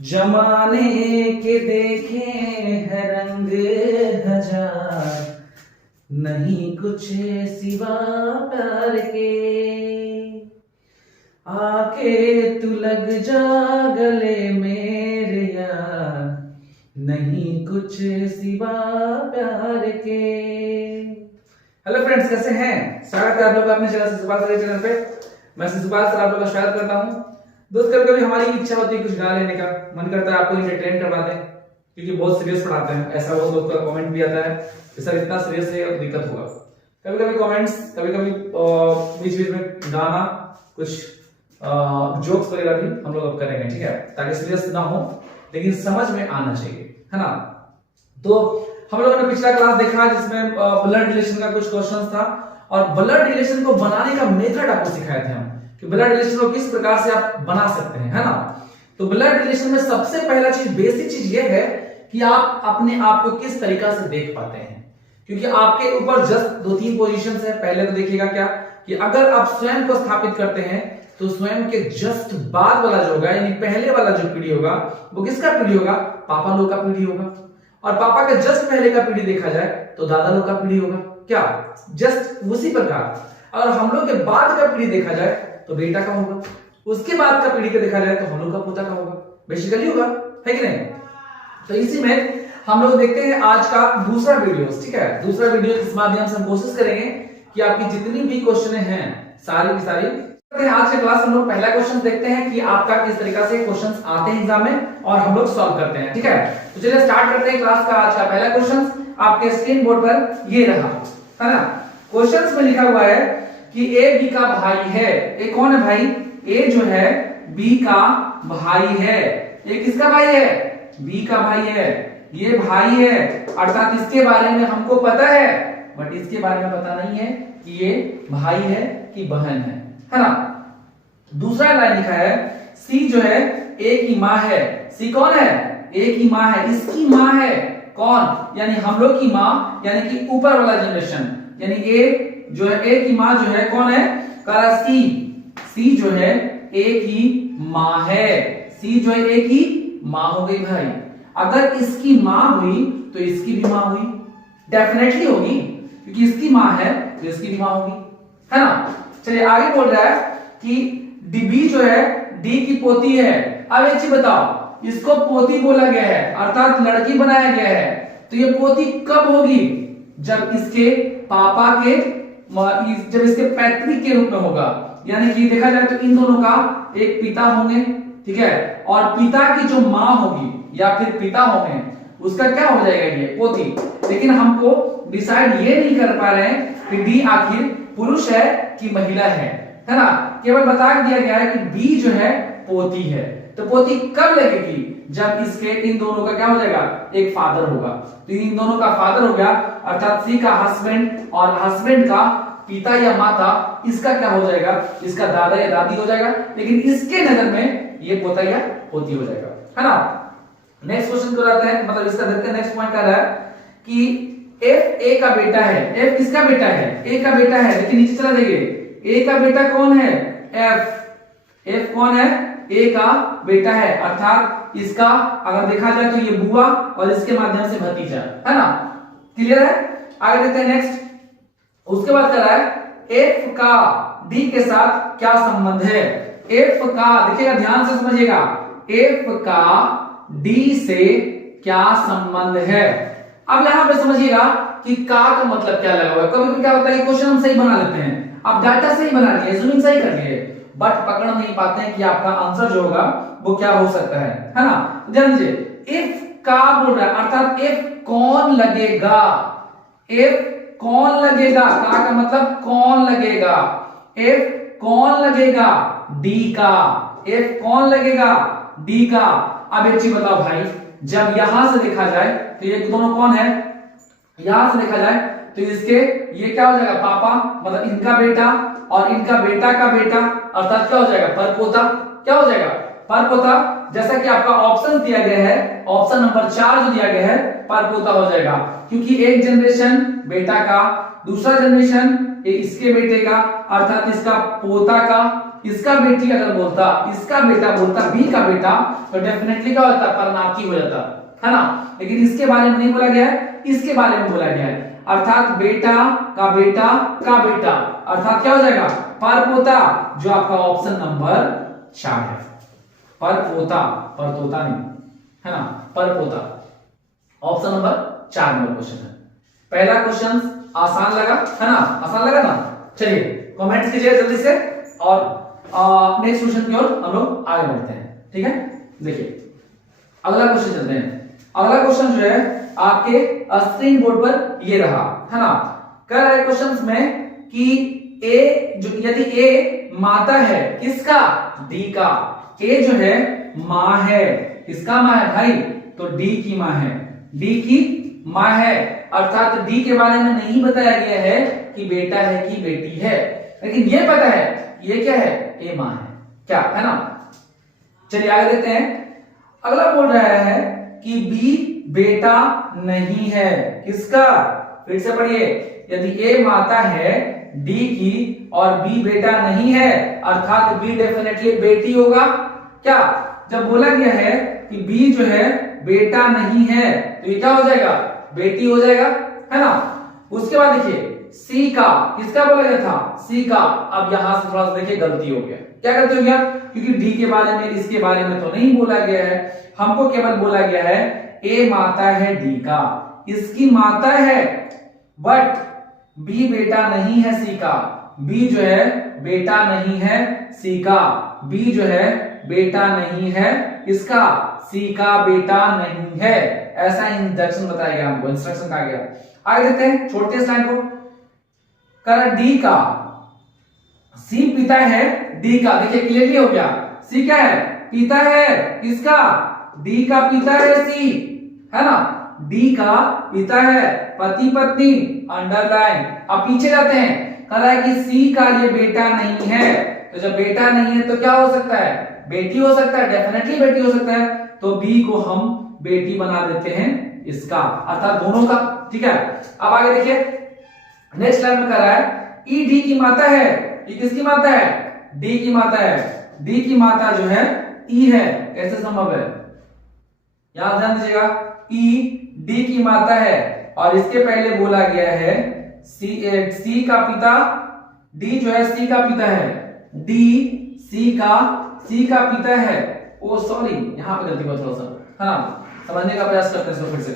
जमाने के देखे हैं रंग हजार, नहीं कुछ सिवा प्यार के। आके तू लग जा गले मेरे यार, नहीं कुछ सिवा प्यार के। हेलो फ्रेंड्स, कैसे हैं? स्वागत है आप लोग अपने चैनल सुभाष सर चैनल पे। मैं सुभाष सर आप लोग का स्वागत करता हूं। दोस्त, कभी कभी हमारी इच्छा होती है कुछ गा लेने का, मन करता है आपको इंटरटेन करवा दें, क्योंकि बहुत सीरियस पढ़ाते हैं। ऐसा बहुत लोग का कमेंट भी आता है कि सर इतना सीरियस है, दिक्कत होगा। कभी कभी कमेंट्स, कभी कभी बीच बीच में गाना, कुछ जोक्स वगैरह भी हम लोग अब करेंगे, ठीक है, ताकि सीरियस ना हो लेकिन समझ में आना चाहिए, है ना। तो हम लोगों ने पिछला क्लास देखा जिसमें ब्लड रिलेशन का कुछ क्वेश्चन था, और ब्लड रिलेशन को बनाने का मेथड आपको सिखाए थे हम कि ब्लड रिलेशन को किस प्रकार से आप बना सकते हैं, है ना। तो ब्लड रिलेशन में सबसे पहला चीज, बेसिक चीज ये है कि आप अपने आप को किस तरीका से देख पाते हैं, क्योंकि आपके ऊपर जस्ट 2-3 पोजीशंस है। पहले तो देखिएगा क्या कि अगर आप स्वयं को स्थापित करते हैं तो स्वयं के जस्ट बाद वाला जो होगा, यानी पहले वाला जो पीढ़ी होगा वो किसका पीढ़ी होगा? पापा लोग का पीढ़ी होगा। और पापा के जस्ट पहले का पीढ़ी देखा जाए तो दादा लोग का पीढ़ी होगा। क्या जस्ट उसी प्रकार अगर हम लोग के बाद का पीढ़ी देखा जाए तो बेटा का होगा, उसके बाद का पीढ़ी का देखा जाए तो हम लोग का पोता का होगा, बेसिकली होगा, है कि नहीं। तो इसी में हम लोग देखते हैं आज का दूसरा वीडियो, ठीक है। दूसरा वीडियो इस माध्यम से हम कोशिश करेंगे कि आपकी जितनी भी क्वेश्चन हैं सारी की सारी। आज के क्लास हम लोग पहला क्वेश्चन देखते हैं कि आपका किस तरीका से क्वेश्चंस आते हैं एग्जाम में, और हम लोग सॉल्व करते हैं, ठीक है। तो चलिए स्टार्ट करते हैं क्लास का। आज का पहला क्वेश्चन आपके स्क्रीन बोर्ड पर ये रहा, है ना। क्वेश्चंस में लिखा हुआ है कि ए बी का भाई है। ए कौन है भाई? ए जो है बी का भाई है। ए किसका भाई है? बी का भाई है। ये भाई है, अर्थात इसके बारे में हमको पता है, बट इसके बारे में पता नहीं है कि ये भाई है कि बहन है ना। दूसरा लाइन लिखा है सी जो है ए की माँ है। सी कौन है? ए की माँ है। इसकी माँ है कौन? यानी हम लोग की माँ, यानी कि ऊपर वाला जनरेशन, यानी ए जो है, ए की माँ जो है कौन है? करा सी। सी जो है ए की माँ है। सी जो है ए की माँ हो गई भाई। अगर इसकी माँ हुई तो इसकी भी माँ हुई, डेफिनेटली होगी, क्योंकि इसकी माँ है तो इसकी भी माँ होगी, है ना। चलिए आगे बोल रहा है कि डी जो है डी की पोती है। अब एक चीज बताओ, इसको पोती बोला गया है, अर्थात लड़की बनाया गया है, तो ये पोती कब होगी? जब इसके पापा के, जब इसके पैतृक के रूप में होगा, यानी कि देखा जाए तो इन दोनों का एक पिता होंगे, ठीक है, और पिता की जो माँ होगी या फिर पिता होंगे, उसका क्या हो जाएगा? ये पोती। लेकिन हमको डिसाइड ये नहीं कर पा रहे हैं कि डी आखिर पुरुष है कि महिला है ना। केवल बता दिया गया है कि बी जो है पोती है। तो पोती कब लगेगी? जब इसके इन दोनों का क्या हो जाएगा? एक फादर होगा। तो इन दोनों का फादर हो गया, अर्थात सी का हस्बैंड और हस्बैंड का पिता या माता, इसका क्या हो जाएगा? इसका दादा या दादी हो जाएगा। लेकिन इसके नजर में ये पोता या पोती हो जाएगा, है ना। नेक्स्ट क्वेश्चन को लाते हैं, मतलब इसका देखते हैं। नेक्स्ट पॉइंट कर रहा है कि एफ ए का बेटा है। एफ किसका बेटा है? ए का बेटा है। लेकिन नीचे चला जाइए, ए का बेटा कौन है? एफ। एफ कौन है? ए का बेटा है, अर्थात इसका अगर देखा जाए तो ये बुआ और इसके माध्यम से भतीजा, है ना। क्लियर है? आगे देखते हैं नेक्स्ट। उसके बाद कर रहा है एफ का डी के साथ क्या संबंध है। एफ का, देखिएगा ध्यान से समझिएगा, एफ का डी से क्या संबंध है। अब यहां पे समझिएगा कि का मतलब क्या लगा हुआ है। कभी क्या होता है कि क्वेश्चन हम सही बना लेते हैं, आप डाटा सही बना लिए, जूमिंग सही कर लिए, बट पकड़ नहीं पाते हैं कि आपका आंसर जो होगा वो क्या हो सकता है ना। ध्यान दीजिए, इफ का बोल रहा है, अर्थात इफ कौन लगेगा। इफ कौन लगेगा, का मतलब कौन लगेगा। इफ कौन लगेगा? डी का। इफ कौन लगेगा? डी का। अब एक चीज बताओ भाई, जब यहां से देखा जाए तो ये दोनों कौन है? यहां से देखा जाए तो इसके ये क्या हो जाएगा? पापा, मतलब इनका बेटा और इनका बेटा का बेटा, अर्थात क्या हो जाएगा? परपोता। क्या हो जाएगा? परपोता। जैसा कि आपका ऑप्शन दिया गया है, ऑप्शन नंबर 4 जो दिया गया है, परपोता हो जाएगा, क्योंकि एक जनरेशन बेटा का, दूसरा जनरेशन इसके बेटे का, अर्थात इसका पोता का, इसका बेटी अगर बोलता, इसका बेटा बोलता बी का बेटा, तो डेफिनेटली क्या होता, परनाती हो जाता, है ना। लेकिन इसके बारे में नहीं बोला गया है, इसके बारे में बोला गया है, अर्थात बेटा का बेटा का बेटा, अर्थात क्या हो जाएगा, परपोता, जो आपका ऑप्शन नंबर 4 है। परपोता, परतोता नहीं, है ना, परपोता, ऑप्शन नंबर 4 नंबर क्वेश्चन है। पहला क्वेश्चन आसान लगा, है ना, आसान लगा ना। चलिए कमेंट्स कीजिए जल्दी से, और नेक्स्ट क्वेश्चन की ओर हम लोग आगे बढ़ते हैं, ठीक है। देखिए अगला क्वेश्चन चलते हैं। अगला क्वेश्चन जो है आपके स्क्रीन बोर्ड पर ये रहा, है ना। कह रहा है क्वेश्चंस में कि ए जो, यदि ए माता है किसका, डी का, ए जो है माँ है, किसका माँ है भाई, तो डी की माँ है, डी की माँ है, अर्थात डी के बारे में नहीं बताया गया है कि बेटा है कि बेटी है, लेकिन ये पता है ये क्या है, ए माँ है, क्या है ना। चलिए आगे देखते हैं। अगला बोल रहा है कि बी बेटा नहीं है, किसका, फिर से पढ़िए, यदि ए माता है डी की और बी बेटा नहीं है, अर्थात बी डेफिनेटली बेटी होगा। क्या, जब बोला गया है कि बी जो है बेटा नहीं है, तो ये क्या हो जाएगा, बेटी हो जाएगा, है ना। उसके बाद देखिए सी का, किसका बोला गया था, सी का। अब यहां से थोड़ा सा देखिए गलती हो गया, क्या गलती हो गया, क्योंकि डी के बारे में, इसके बारे में तो नहीं बोला गया है, हमको केवल बोला गया है ए माता है डी का, इसकी माता है, बट बी बेटा नहीं है सी का, बी जो है बेटा नहीं है सी का, बी जो है बेटा नहीं है इसका, सी का बेटा नहीं है, ऐसा इंस्ट्रक्शन बताया गया हमको, इंस्ट्रक्शन कहा गया। आगे देखते हैं, छोड़ते हैं स्लाइड को। कर डी का, सी पिता है डी का, देखिए क्लियरली हो गया, सी क्या है, पिता है, किसका, डी का पिता है सी, है ना, डी का पिता है, पति पत्नी, अंडरलाइन। अब पीछे जाते हैं, कह रहा है कि सी का ये बेटा नहीं है, तो जब बेटा नहीं है तो क्या हो सकता है, बेटी हो सकता है, डेफिनेटली बेटी हो सकता है, तो बी को हम बेटी बना देते हैं इसका, अर्थात दोनों का, ठीक है। अब आगे देखिए, नेक्स्ट लाइन में कह रहा है ई डी की माता है, ये किसकी माता है, डी की माता है, डी की माता जो है ई है, कैसे संभव है, यहां ध्यान दीजिएगा, ई डी की माता है, और इसके पहले बोला गया है सी का पिता, डी जो है सी का पिता है, डी सी का पिता है, ओ सॉरी यहां पे गलती हुआ थोड़ा सा, है ना, समझने का प्रयास करते हैं फिर से,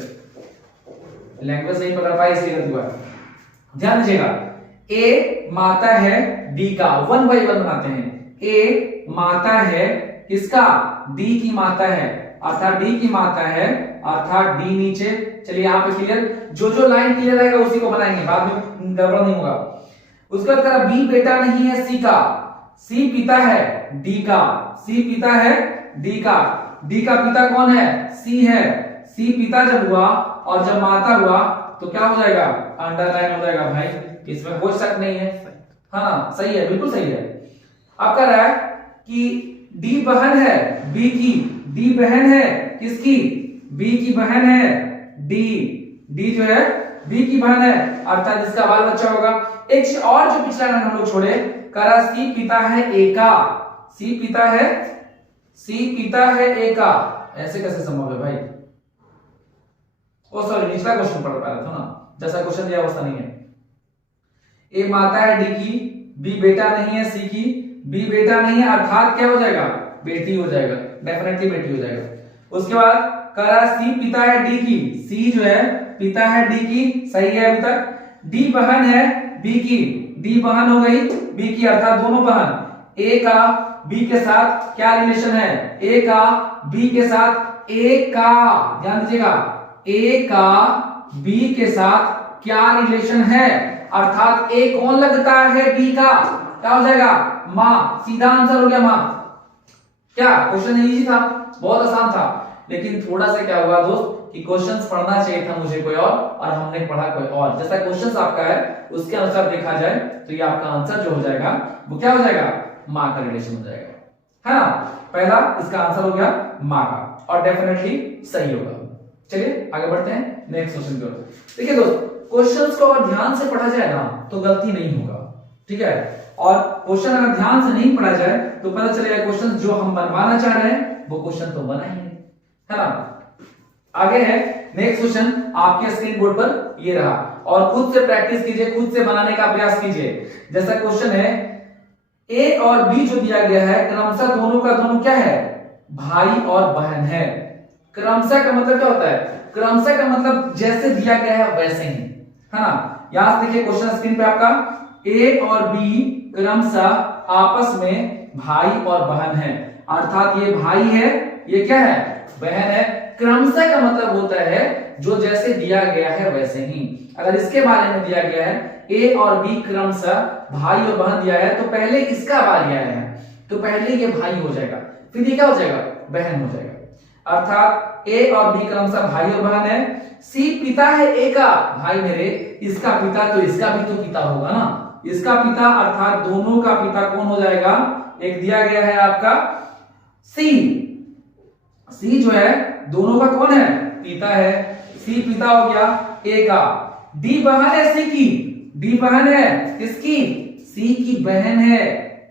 लैंग्वेज नहीं पकड़ पाई इसलिए गलती हुआ। ध्यान दीजिएगा, ए माता है डी का, 1 बाय 1 बनाते हैं, ए माता है किसका, डी की माता है, अर्थात डी की माता है, अर्थात डी नीचे। चलिए यहाँ पे क्लियर, जो लाइन क्लियर रहेगा उसी को बनाएंगे, बाद में गड़बड़ नहीं होगा। उसके बाद बी बेटा नहीं है सी का, सी पिता है डी का, सी पिता है डी का, डी का पिता कौन है, सी है, सी पिता जब हुआ और जब माता हुआ तो क्या हो जाएगा, अंडरलाइन हो जाएगा भाई, इसमें कोई शक नहीं है, हाँ सही है, बिल्कुल सही है। अब कह रहा है कि डी बहन है बी की, डी बहन है किसकी, बी की बहन है, डी जो है बी की बहन है, अर्थात इसका बाल बच्चा होगा। एक और जो पिछला लाइन हम लोग छोड़े, करा सी पिता है ए का, सी पिता है ए का, ऐसे कैसे संभव है भाई, ओ सॉरी निचला क्वेश्चन पढ़ पा रहा था ना, जैसा क्वेश्चन दिया वैसा नहीं है। ए माता है डी की, बी बेटा नहीं है सी की, बी बेटा नहीं है, अर्थात क्या हो जाएगा, बेटी हो जाएगा, डेफिनेटली बेटी हो जाएगा। उसके बाद करा सी पिता है डी की, सी जो है पिता है डी की, सही है अभी तक। डी बहन है बी की, डी बहन हो गई बी की, अर्थात दोनों बहन। ए का बी के साथ क्या रिलेशन है, ए का बी के साथ, ए का ध्यान दीजिएगा, ए का बी के साथ क्या रिलेशन है, अर्थात ए कौन लगता है बी का, क्या हो जाएगा, मां, सीधा आंसर हो गया मां। क्या क्वेश्चन इजी था, बहुत आसान था, लेकिन थोड़ा सा क्या हुआ दोस्त कि क्वेश्चंस पढ़ना चाहिए था मुझे कोई और हमने पढ़ा कोई और, जैसा क्वेश्चंस आपका है उसके अनुसार देखा जाए तो ये आपका आंसर जो हो जाएगा वो क्या हो जाएगा, मां का रिलेशन हो जाएगा, है ना। पहला इसका आंसर हो गया मां का, और डेफिनेटली सही होगा। चलिए आगे बढ़ते हैं नेक्स्ट क्वेश्चन की ओर। देखिए दोस्त, क्वेश्चंस को अगर ध्यान से पढ़ा जाए ना तो गलती नहीं होगा, ठीक है। और क्वेश्चन अगर ध्यान से नहीं पढ़ा जाए तो पता चलेगा क्वेश्चन जो हम बनवाना चाह रहे हैं वो क्वेश्चन तो बना ही नहीं, है ना। आगे है नेक्स्ट क्वेश्चन आपके स्क्रीन बोर्ड पर ये रहा, और खुद से प्रैक्टिस कीजिए, खुद से बनाने का प्रयास कीजिए। जैसा क्वेश्चन है ए और बी जो दिया गया है क्रमशः दोनों का दोनों क्या है, भाई और बहन है। क्रमशः का मतलब क्या होता है, क्रमशः का मतलब जैसे दिया गया है वैसे ही, है ना। यहां से देखिए क्वेश्चन स्क्रीन पे आपका, ए और बी क्रमशः आपस में भाई और बहन है, अर्थात ये भाई है ये क्या है, बहन है। क्रमशः का मतलब होता है जो जैसे दिया गया है वैसे ही। अगर इसके बारे में दिया गया है ए और बी क्रमशः भाई और बहन दिया है तो पहले इसका बारी आया है तो पहले ये भाई हो जाएगा, फिर ये क्या हो जाएगा, बहन हो जाएगा। अर्थात ए और बी क्रमशः भाई और बहन है। सी पिता है ए का, भाई मेरे इसका पिता तो इसका भी तो पिता होगा ना, इसका पिता अर्थात दोनों का पिता कौन हो जाएगा, एक दिया गया है आपका सी, सी जो है दोनों का कौन है, पिता है, सी पिता हो गया ए का। डी बहन है सी की, डी बहन है किसकी, सी की बहन है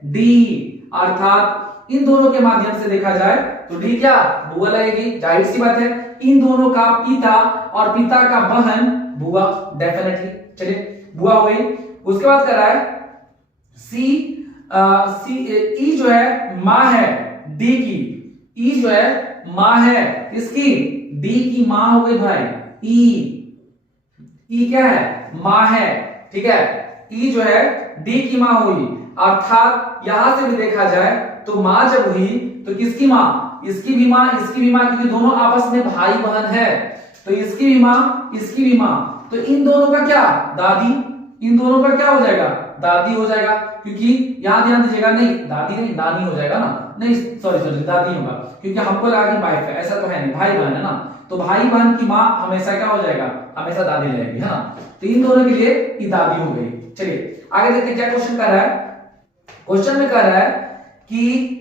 डी, अर्थात इन दोनों के माध्यम से देखा जाए तो डी क्या बुआ लगेगी, जाहिर सी बात है। इन दोनों का पिता और पिता का बहन बुआ, डेफिनेटली, चलिए बुआ हो गई। उसके बाद कर रहा है सी ई जो है मां है डी की, ई जो है मां है किसकी, डी की मां हो गई भाई, ई क्या है, मां है, ठीक है। ई जो है डी की मां हुई, अर्थात यहां से भी देखा जाए तो मां जब हुई तो किसकी मां, इसकी भी मां इसकी भी मां, क्योंकि दोनों आपस में भाई बहन है तो इसकी भी मां इसकी भी मां, तो इन दोनों का क्या दादी, इन दोनों का क्या हो जाएगा, दादी हो जाएगा। क्योंकि यहां ध्यान दीजिएगा, नहीं दादी नहीं नानी हो जाएगा ना, नहीं सॉरी दादी होगा, क्योंकि हमको लगा कि वाइफ है, ऐसा तो है नहीं, भाई बहन है ना, तो भाई बहन की मां हमेशा क्या हो जाएगा, हमेशा दादी रहेगी, है ना। तो इन दोनों के लिए ये दादी हो गई। चलिए आगे देखते हैं क्या क्वेश्चन कर रहा है। क्वेश्चन में कर रहा है कि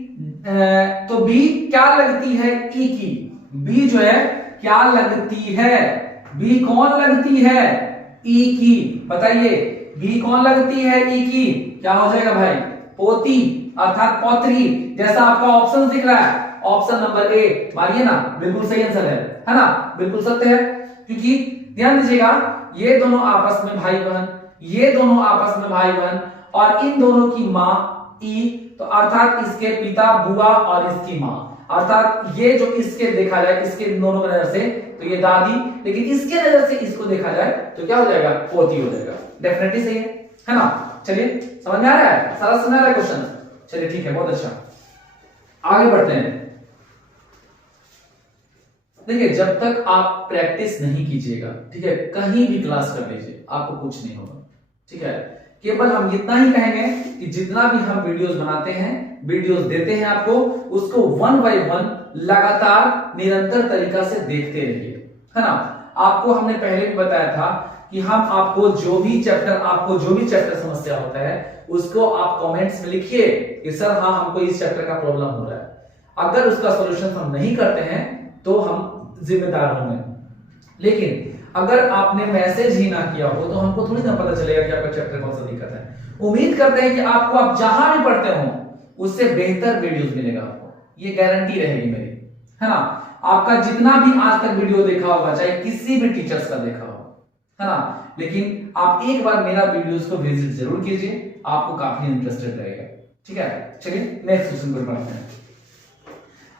तो बी क्या लगती है ई की, बी जो है क्या लगती है, बी कौन लगती है, ई की, बताइए बी कौन लगती है ई की, क्या हो जाएगा भाई, पोती, अर्थात पौत्री, जैसा आपका ऑप्शन दिख रहा है, ऑप्शन नंबर ए मारिए ना, बिल्कुल सही आंसर है ना, बिल्कुल सत्य है। क्योंकि ध्यान दीजिएगा ये दोनों आपस में भाई बहन, ये दोनों आपस में भाई बहन, और इन दोनों की मां ई, तो अर्थात इसके पिता बुआ और इसकी मां, अर्थात ये जो इसके देखा जाए इसके दोनों की नजर से तो ये दादी, लेकिन इसके नजर से इसको देखा जाए तो क्या हो जाएगा, पोती हो जाएगा, डेफिनेटली सही है ना। चलिए समझ में आ रहा है, सारा समझ आ रहा है क्वेश्चन, चलिए ठीक है, बहुत अच्छा, आगे बढ़ते हैं। देखिए जब तक आप प्रैक्टिस नहीं कीजिएगा, ठीक है, कहीं भी क्लास कर लीजिए आपको कुछ नहीं होगा, ठीक है। केवल हम इतना ही कहेंगे कि जितना भी हम वीडियोस बनाते हैं, वीडियोस देते हैं आपको, उसको वन बाय वन लगातार निरंतर तरीका से देखते रहिए, है ना। आपको हमने पहले भी बताया था कि हम आपको जो भी चैप्टर समस्या होता है उसको आप कमेंट्स में लिखिए कि सर हाँ हमको इस चैप्टर का प्रॉब्लम हो रहा है। अगर उसका सॉल्यूशन हम नहीं करते हैं तो हम जिम्मेदार होंगे, लेकिन अगर आपने मैसेज ही ना किया हो तो हमको थोड़ी ना पता चलेगा कि आपका चैप्टर कौन सा दिक्कत है। उम्मीद करते हैं कि आपको आप जहां भी पढ़ते हो उससे बेहतर वीडियोस मिलेगा आपको, ये गारंटी रहेगी मेरी, है ना। आपका जितना भी आज तक वीडियो देखा होगा, चाहे किसी भी टीचर्स का देखा हो, है ना, लेकिन आप एक बार मेरा वीडियोस को विजिट जरूर कीजिए, आपको काफी इंटरेस्टेड रहेगा, ठीक है। चलिए नेक्स्ट क्वेश्चन पर बढ़ते हैं।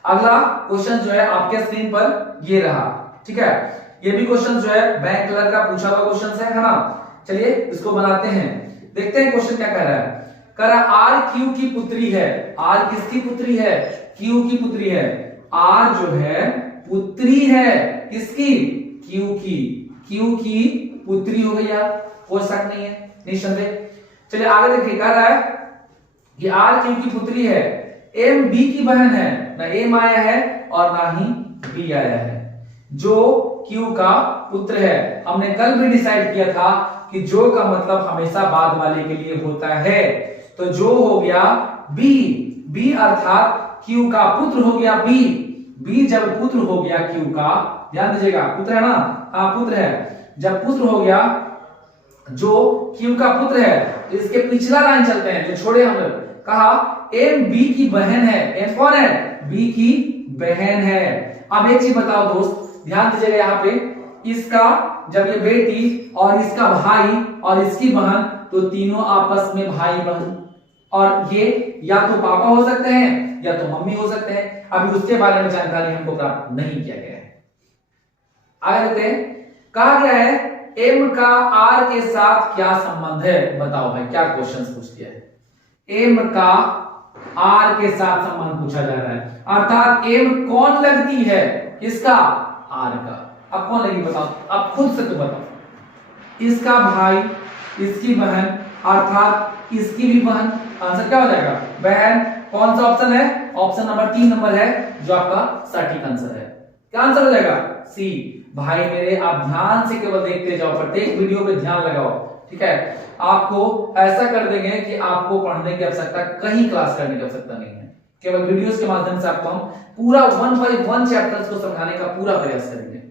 अगला क्वेश्चन जो है आपके स्क्रीन पर ये रहा, ठीक है। ये भी क्वेश्चन जो है बैंक कलर का पूछा हुआ क्वेश्चन है ना। चलिए इसको बनाते हैं, देखते हैं क्वेश्चन क्या कह रहा है। कह रहा आर क्यू की पुत्री है, आर किसकी पुत्री है, क्यू की पुत्री है, आर जो है पुत्री है किसकी, क्यू की, क्यू की पुत्री हो गई यार, कोई शक नहीं है, निसंदेह। चलिए आगे देखिए, कह रहा है कि आर क्यू की पुत्री है, एम बी की बहन है, ना एम आया है और ना ही बी आया है, जो क्यू का पुत्र है। हमने कल भी डिसाइड किया था कि जो का मतलब हमेशा बाद वाले के लिए होता है, तो जो हो गया बी, बी अर्थात क्यू का पुत्र हो गया बी, बी जब पुत्र हो गया क्यू का, ध्यान दीजिएगा पुत्र है ना, हाँ पुत्र है, जब पुत्र हो गया जो Q का पुत्र है, तो इसके पिछला लाइन चलते हैं जो छोड़े हम लोग। कहा M B की बहन है। M कौन है? B की बहन है। अब एक चीज बताओ दोस्त, ध्यान दीजिएगा यहाँ पे, इसका जब ये बेटी और इसका भाई और इसकी बहन, तो तीनों आपस में भाई बहन, और ये या तो पापा हो सकते हैं या तो मम्मी हो सकते हैं। अभी उसके बारे में जानकारी हमको प्राप्त नहीं किया गया है। आगे देखते हैं, कहा गया है M का R के साथ क्या संबंध है? बताओ भाई, क्या क्वेश्चन पूछ दिया है। M का R के साथ संबंध पूछा जा रहा है, अर्थात M कौन लगती है? किसका? R का। अब कौन लगी बताओ, अब खुद से तो बताओ। इसका भाई, इसकी बहन, अर्थात इसकी भी बहन। आंसर क्या हो जाएगा? बहन। कौन सा ऑप्शन है? ऑप्शन नंबर 3 नंबर है जो आपका सटीक आंसर है। क्या आंसर हो जाएगा? सी। भाई मेरे, आप ध्यान से केवल देखते जाओ, प्रत्येक वीडियो पे ध्यान लगाओ, ठीक है। आपको ऐसा कर देंगे कि आपको पढ़ने की आवश्यकता, कहीं क्लास करने की आवश्यकता नहीं है, केवल वीडियोस के माध्यम से आपको हम पूरा 1 बाय 1 चैप्टर्स को समझाने का पूरा प्रयास करेंगे।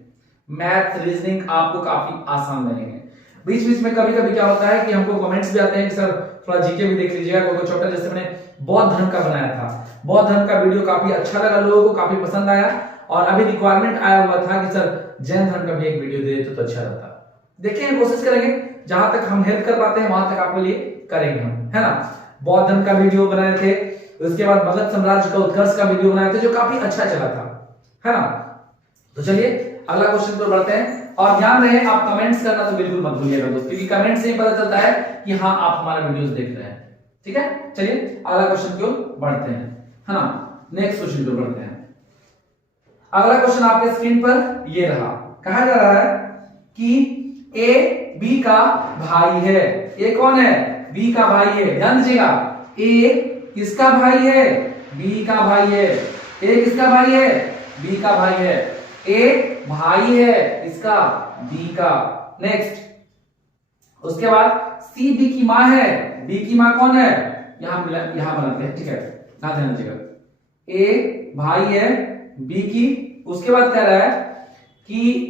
मैथ, रीजनिंग आपको काफी आसान लगेंगे। बीच बीच में कभी कभी क्या होता है कि हमको कमेंट्स भी आते हैं कि सर थोड़ा जीके भी देख लीजिएगा, कोई चैप्टर जैसे मैंने बौद्ध धर्म का बनाया था, बौद्ध धर्म का वीडियो काफी अच्छा लगा, लोगों को काफी पसंद आया, और अभी रिक्वायरमेंट आया हुआ था कि सर जैन धर्म का भी एक वीडियो दे देते तो अच्छा रहता। देखिए, कोशिश करेंगे, जहां तक हम हेल्प कर पाते हैं वहां तक आपके लिए करेंगे हम, है ना। बौद्ध धर्म का वीडियो बनाए थे, उसके बाद भगत साम्राज्य का उत्कर्ष का वीडियो बनाए थे जो काफी अच्छा चला था, है ना। तो चलिए अगला क्वेश्चन पर बढ़ते हैं, और ध्यान रहे आप कमेंट्स करना तो बिल्कुल मत भूलिएगा दोस्तों, क्योंकि कमेंट से ही पता चलता है कि हाँ आप हमारे वीडियोस देख रहे हैं, ठीक है। चलिए अगला क्वेश्चन की ओर बढ़ते हैं, है ना। नेक्स्ट क्वेश्चन पर बढ़ते हैं। अगला क्वेश्चन आपके स्क्रीन पर ये रहा। कहा जा रहा है कि ए बी का भाई है। ए कौन है? बी का भाई है। ध्यान दीजिएगा, ए किसका भाई है? बी का भाई है। ए किसका भाई है? बी का भाई है। ए भाई है इसका, बी का। नेक्स्ट, उसके बाद सी बी की मां है। बी की मां कौन है? यहां बनाते हैं, ठीक है, ध्यान दीजिएगा। ए भाई है बी की, उसके बाद कह रहा है कि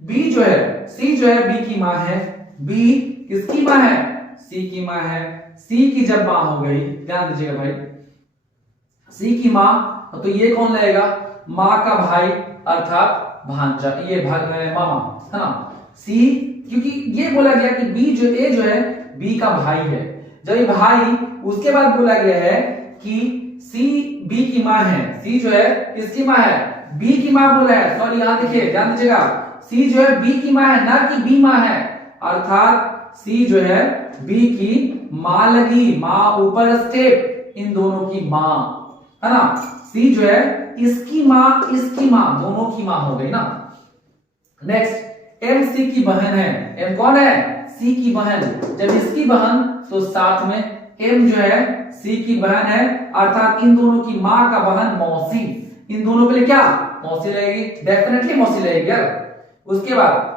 बी जो है, सी जो है बी की मां है। बी किसकी मां है? सी की मां है। सी की जब मां हो गई, ध्यान दीजिएगा भाई, सी की मां, तो ये कौन लगेगा? मां का भाई अर्थात भांजा, ये मामा, है ना। सी, क्योंकि ये बोला गया कि बी जो, ए जो है बी का भाई है, जब ये भाई, उसके बाद बोला गया है कि सी बी की मां है। सी जो है किसकी मां है? बी की मां बोला है, सॉरी यहां देखिए, ध्यान दीजिएगा, सी जो है बी की मां है, ना कि बी मां है, अर्थात सी जो है बी की मां लगी, मां ऊपर स्टेप, इन दोनों की मां, है ना। सी जो है इसकी मां, इसकी मां, दोनों की मां हो गई ना। नेक्स्ट, एम सी की बहन है। एम कौन है? सी की बहन। जब इसकी बहन, तो साथ में एम जो है सी की बहन है, अर्थात इन दोनों की मां का बहन मौसी, इन दोनों के लिए क्या? मौसी रहेगी, डेफिनेटली मौसी रहेगी यार। उसके बाद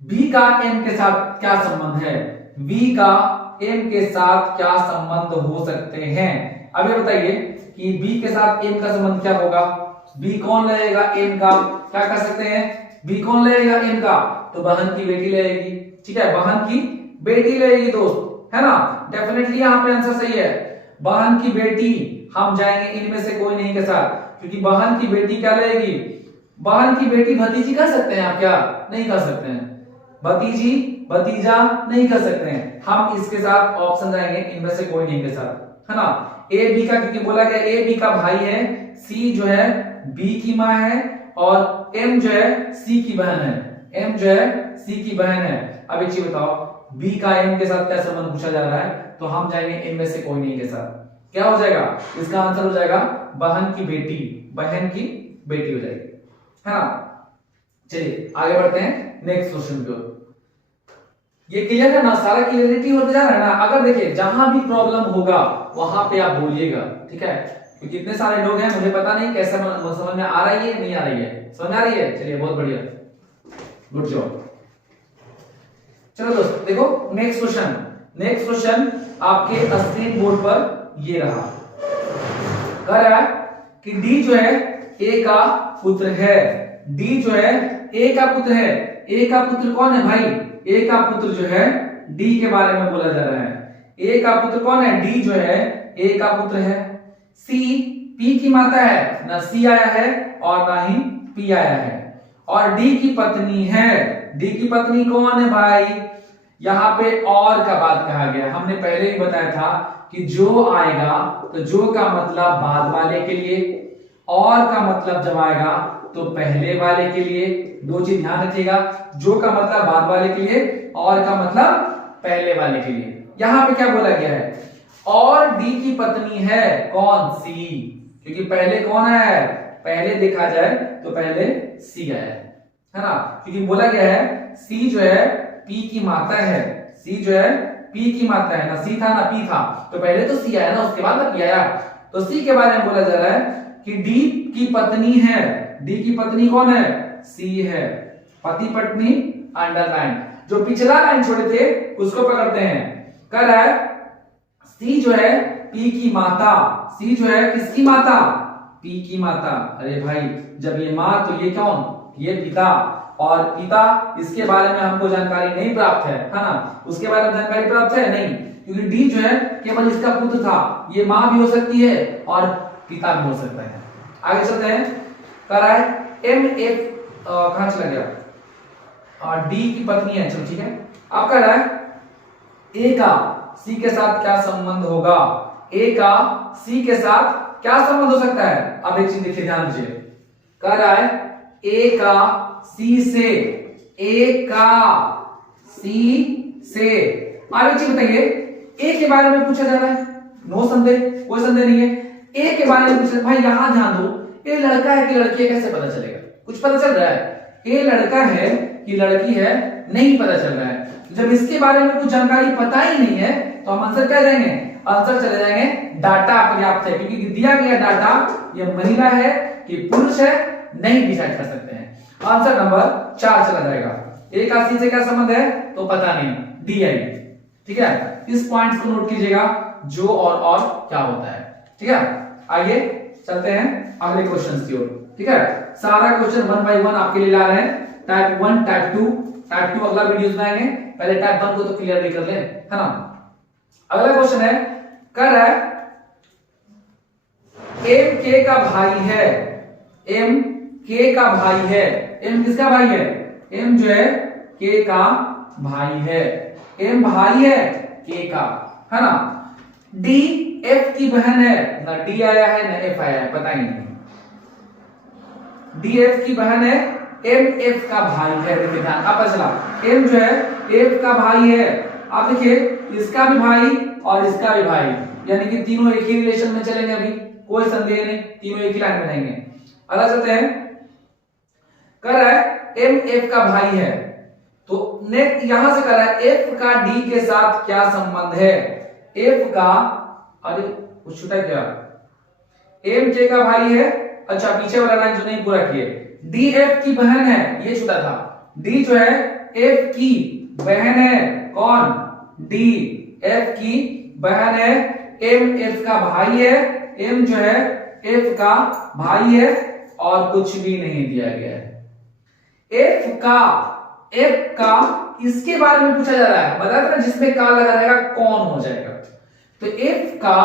बी का एम के साथ क्या संबंध है? बी का एम के साथ क्या संबंध हो सकते हैं? अब ये बताइए कि बी के साथ एम का संबंध क्या होगा? बी कौन लगेगा एम का? क्या कर सकते हैं? बी कौन लगेगा एम का? तो बहन की बेटी लगेगी, ठीक है, बहन की बेटी लगेगी दोस्त, है ना। डेफिनेटली यहाँ पे आंसर सही है, बहन की बेटी। हम जाएंगे इनमें से कोई नहीं के साथ, क्योंकि बहन की बेटी क्या लगेगी? बहन की बेटी भतीजी कर सकते हैं आप? क्या नहीं कर सकते हैं? भतीजी भतीजा नहीं कर सकते हैं। हम इसके साथ ऑप्शन जाएंगे इनमें से कोई नहीं के साथ, है ना। ए बी का, क्योंकि बोला गया ए बी का भाई है, सी जो है बी की मां है, और एम जो है सी की बहन है। एम जो है सी की बहन है। अब एक चीज बताओ, बी का एम के साथ क्या संबंध पूछा जा रहा है? तो हम जाएंगे इनमें से कोई नहीं के साथ। क्या हो जाएगा? इसका आंसर हो जाएगा बहन की बेटी, बहन की बेटी हो जाएगी, है ना। चलिए आगे बढ़ते हैं नेक्स्ट क्वेश्चन की ओर। ये क्लियर है ना, सारा क्लियरिटी होता जा रहा है ना। अगर देखिए जहां भी प्रॉब्लम होगा वहां पे आप बोलिएगा, ठीक है, क्योंकि कितने सारे लोग हैं, मुझे पता नहीं कैसा समझ में आ रही है नहीं आ रही है, समझ आ रही है? चलिए बहुत बढ़िया, गुड जॉब। चलो दोस्त देखो नेक्स्ट क्वेश्चन। नेक्स्ट क्वेश्चन आपके स्क्रीन बोर्ड पर ये रहा। कह रहा है कि डी जो है ए का पुत्र है। डी जो है ए का पुत्र है। ए का पुत्र कौन है भाई? ए का पुत्र जो है डी के बारे में बोला जा रहा है। ए का पुत्र कौन है? डी जो है ए का पुत्र है। सी पी की माता है, ना सी आया है और ना ही पी आया है, और डी की पत्नी है। डी की पत्नी कौन है भाई? यहां पे और का बात कहा गया। हमने पहले ही बताया था कि जो आएगा तो जो का मतलब बाद वाले के लिए, और का मतलब जब आएगा तो पहले वाले के लिए। दो चीज ध्यान रखिएगा, जो का मतलब बाद वाले के लिए और का मतलब पहले वाले के लिए। यहां पे क्या बोला गया है? और डी की पत्नी है कौन? सी, क्योंकि पहले कौन है? पहले देखा जाए तो पहले सी आया है ना, क्योंकि बोला गया है सी जो है पी की माता है। सी जो है पी की माता है, ना सी था ना पी था, तो पहले तो सी आया ना, उसके बाद ना पी आया। तो सी के बारे में बोला जा रहा है कि डी की पत्नी है। डी की पत्नी कौन है? सी है। पति पत्नी अंडरलाइन। जो पिछला लाइन छोड़े थे उसको पकड़ते हैं। कर रहा है सी जो है पी की माता। सी जो है किसकी माता? पी की माता। अरे भाई जब ये मां तो ये कौन? ये पिता। और पिता इसके बारे में हमको जानकारी नहीं प्राप्त है ना, उसके बारे में जानकारी प्राप्त है नहीं, क्योंकि डी जो है केवल इसका पुत्र था। ये मां भी हो सकती है और पिता भी हो सकता है। आगे चलते हैं। कर रहा है एम एफ कहां चला गया? और डी की पत्नी है, चलो ठीक है। अब कर रहा है ए का सी के साथ क्या संबंध होगा? ए का सी के साथ क्या संबंध हो सकता है? अब एक चीज देखिए, ध्यान दीजिए। कह रहा है ए का सी से, ए का सी से। अब एक चीज बताइए, ए के बारे में पूछा जा रहा है, नो संदेह, कोई संदेह नहीं है। ए के बारे में पूछा, भाई यहां ध्यान दो, ये लड़का है कि लड़की है कैसे पता चलेगा? कुछ पता चल रहा है? ये लड़का है कि लड़की है नहीं पता चल रहा है। जब इसके बारे में कुछ जानकारी पता ही नहीं है तो हम आंसर क्या जाएंगे? आंसर चले जाएंगे डाटा पर्याप्त है, क्योंकि दिया गया डाटा ये महिला है कि पुरुष है नहीं डिसाइड कर सकते हैं। आंसर नंबर 4 चला जाएगा। ए का सी से क्या संबंध है तो पता नहीं, डी आई। ठीक है, इस पॉइंट को नोट कीजिएगा, जो और क्या होता है। ठीक है, आइए चलते हैं अगले क्वेश्चन की ओर। ठीक है, सारा क्वेश्चन 1 बाय 1 आपके लिए ला रहे हैं। टाइप 1, टाइप 2, टाइप 2 अगला वीडियोस में आएंगे। पहले टाइप 1 को तो क्लियर भी कर ले, है ना। अगला क्वेश्चन है, कर रहा है एम के का भाई है। एम के का भाई है। एम किसका भाई है? एम जो है के का भाई है। एम भाई है के का, है ना। डी एफ की बहन है, ना डी आया है ना एफ आया है, पता ही नहीं। डी एफ की बहन है, एम एफ का भाई है। देखिए ध्यान, आप चला, एम जो है एफ का भाई है। आप देखिए इसका भी भाई और इसका भी भाई, यानी कि तीनों एक ही रिलेशन में चलेंगे। अभी कोई संदेह नहीं, तीनों एक ही लाइन में रहेंगे। अगला चलते हैं। कर रहा है एम एफ का भाई है, तो नेक्स्ट यहां से कर रहा है एफ का डी के साथ क्या संबंध है? एफ का, अरे कुछ छूटा क्या? एम के का भाई है, अच्छा पीछे वाला लाइन जो नहीं पूरा किए। डी एफ की बहन है, ये छूटा था। डी जो है एफ की बहन है, कौन? डी एफ की बहन है। एम एफ का भाई है। एम जो है एफ का भाई है और कुछ भी नहीं दिया गया है। एफ का इसके बारे में पूछा जा रहा है, बताया था जिसमें का लगा रहेगा कौन हो जाएगा। तो एफ का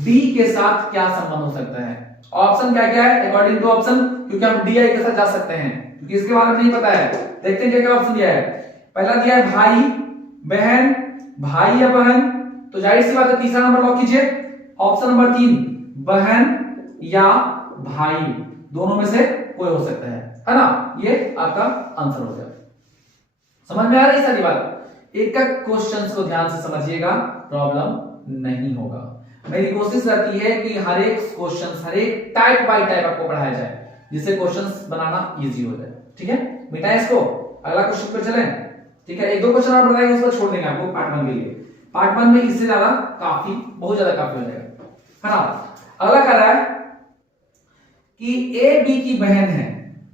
डी के साथ क्या संबंध हो सकता है? ऑप्शन क्या क्या है अकॉर्डिंग टू ऑप्शन, क्योंकि हम डी आई के साथ जा सकते हैं, क्योंकि इसके बारे में नहीं पता है। देखते हैं क्या क्या ऑप्शन दिया है। पहला दिया है भाई, बहन, भाई या बहन, तो जाहिर सी बात है तीसरा नंबर लॉक कीजिए। ऑप्शन नंबर 3, बहन या भाई, दोनों में से कोई हो सकता है ना। ये आपका आंसर हो गया। समझ में आ रही सारी बात? एक एक क्वेश्चंस को ध्यान से समझिएगा, प्रॉब्लम नहीं होगा। मेरी कोशिश रहती है कि हर एक क्वेश्चंस, हर एक टाइप बाय टाइप आपको पढ़ाया जाए, जिससे क्वेश्चंस बनाना इजी हो जाए। ठीक है, मिटाएं इसको, अगला क्वेश्चन पे चलें। ठीक है, एक दो क्वेश्चन और बताएंगे, उसको छोड़ देंगे आपको पार्ट 1 के लिए। पार्ट 1 में इससे ज्यादा काफी, बहुत ज्यादा काफी हो जाएगा, है ना। अगला कह रहा है कि ए बी की बहन है।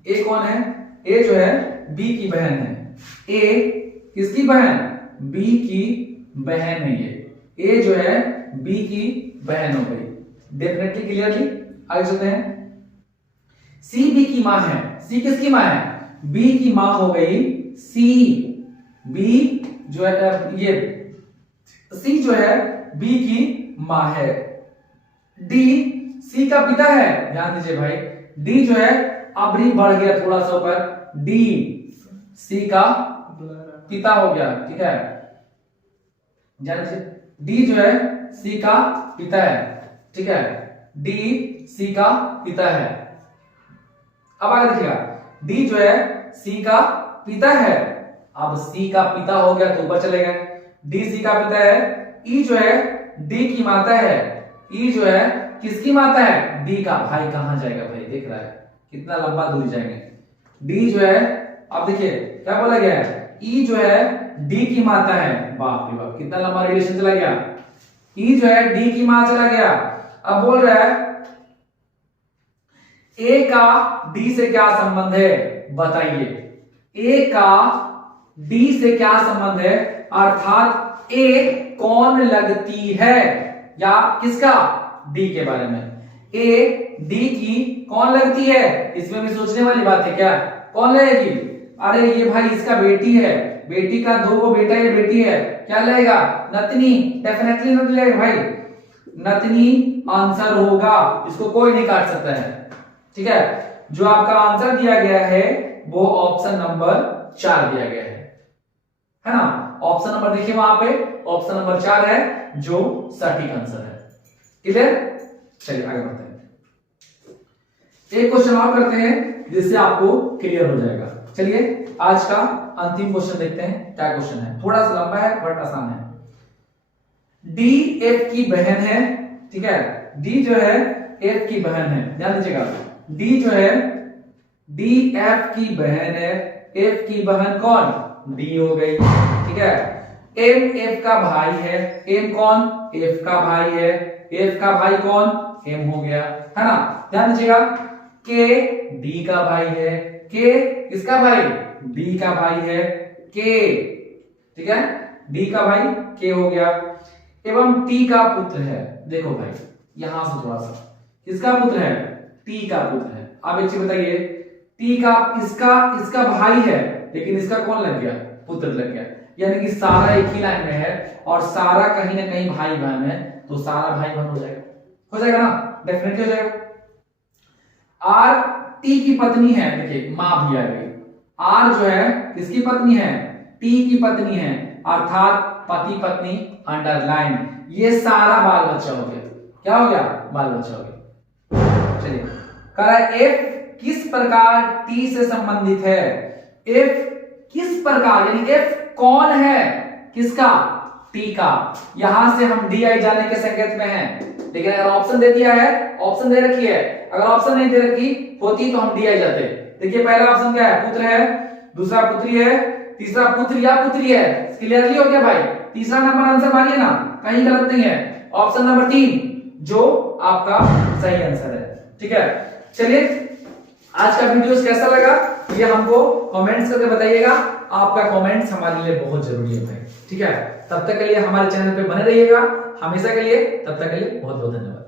ए कौन है? ए जो है बी की बहन है। ए किसकी बहन? बी की बहन है। ये ए जो है बी की बहन हो गई, डेफिनेटली क्लियरली। आगे चलते हैं। सी बी की मां है। सी किसकी मां है? बी की मां हो गई सी, बी जो है ये सी जो है बी की मां है, डी सी का पिता है, ध्यान दीजिए भाई, डी जो है अब भी बढ़ गया थोड़ा सा ऊपर, डी सी का पिता हो गया, ठीक है, ध्यान दीजिए, डी जो है सी का पिता है, ठीक है, डी सी का पिता है। अब आगे देखिएगा, डी जो है सी का पिता है, अब सी का पिता हो गया तो ऊपर चले गए, डी सी का पिता है, ई जो है डी की माता है, ई जो है किसकी माता है, डी का भाई, कहां जाएगा भाई, देख रहा है कितना लंबा दूरी जाएंगे, डी जो है, अब देखिए क्या बोला गया है, ई जो है डी की माता है, बाप रे बाप कितना लंबा रिलेशन चला गया, ई जो है डी की मां चला गया। अब बोल रहा है ए का डी से क्या संबंध है, बताइए, ए का डी से क्या संबंध है, अर्थात ए कौन लगती है, या किसका, डी के बारे में, ए डी की कौन लगती है, इसमें भी सोचने वाली बात है क्या, कौन लगेगी, अरे ये भाई इसका बेटी है, बेटी का दो को बेटा या बेटी है, क्या लगेगा, नतनी, डेफिनेटली नतनी लगेगा भाई, नतनी आंसर होगा, इसको कोई नहीं काट सकता है, ठीक है, जो आपका आंसर दिया गया है वो ऑप्शन नंबर 4 दिया गया है ना, ऑप्शन नंबर देखिए वहां पे ऑप्शन नंबर 4 है जो सटीक आंसर है, क्लियर, चलिए आगे बढ़ते हैं, एक क्वेश्चन और करते हैं जिससे आपको क्लियर हो जाएगा। चलिए आज का अंतिम क्वेश्चन देखते हैं, क्या क्वेश्चन है, थोड़ा सा लंबा है बट आसान है, डी एफ की बहन है, ठीक है, डी जो है एफ की बहन है, ध्यान दीजिएगा, डी जो है डी एफ की बहन है, एफ की बहन कौन, डी हो गई, ठीक है, एम एफ का भाई है, एम कौन, एफ का भाई है, एफ का भाई कौन, एम हो गया, है ना, ध्यान दीजिएगा, के डी का भाई है, के किसका भाई, डी का भाई है, के, ठीक है, डी का भाई के हो गया, एवं टी का पुत्र है, देखो भाई यहां से थोड़ा सा, किसका पुत्र है, टी का पुत्र है, अब एक चीज बताइए, टी का इसका भाई है, लेकिन इसका कौन लग गया, पुत्र लग गया, यानी कि सारा एक ही लाइन में है और सारा कहीं ना कहीं भाई बहन है, तो सारा भाई बहन हो जाएगा ना, डेफिनेटली हो जाएगा। आर टी की पत्नी है, देखिए मां भी आ गई, आर जो है किसकी पत्नी है, टी की पत्नी है, अर्थात पति पत्नी अंडरलाइन, ये सारा बाल बच्चा हो गया, क्या हो गया, बाल बच्चा हो गया। चलिए कह रहा है एफ किस प्रकार टी से संबंधित है, एफ किस प्रकार, यानी एफ कौन है, किसका, टी का, यहां से हम डी आई जाने के संकेत में हैं, लेकिन अगर ऑप्शन दे दिया है, ऑप्शन दे रखी है, अगर ऑप्शन नहीं दे रखी होती तो हम डी आई जाते। देखिए पहला ऑप्शन क्या है, पुत्र है, दूसरा पुत्री है, तीसरा पुत्र या पुत्री है, क्लियरली हो गया भाई, तीसरा नंबर आंसर मानिए ना, कहीं गलत नहीं है, ऑप्शन नंबर 3 जो आपका सही आंसर है, ठीक है। चलिए आज का वीडियो कैसा लगा ये हमको कमेंट्स करके बताइएगा, आपका कमेंट्स हमारे लिए बहुत जरूरी है भाई, ठीक है। तब तक के लिए हमारे चैनल पे बने रहिएगा हमेशा के लिए, तब तक के लिए बहुत बहुत धन्यवाद।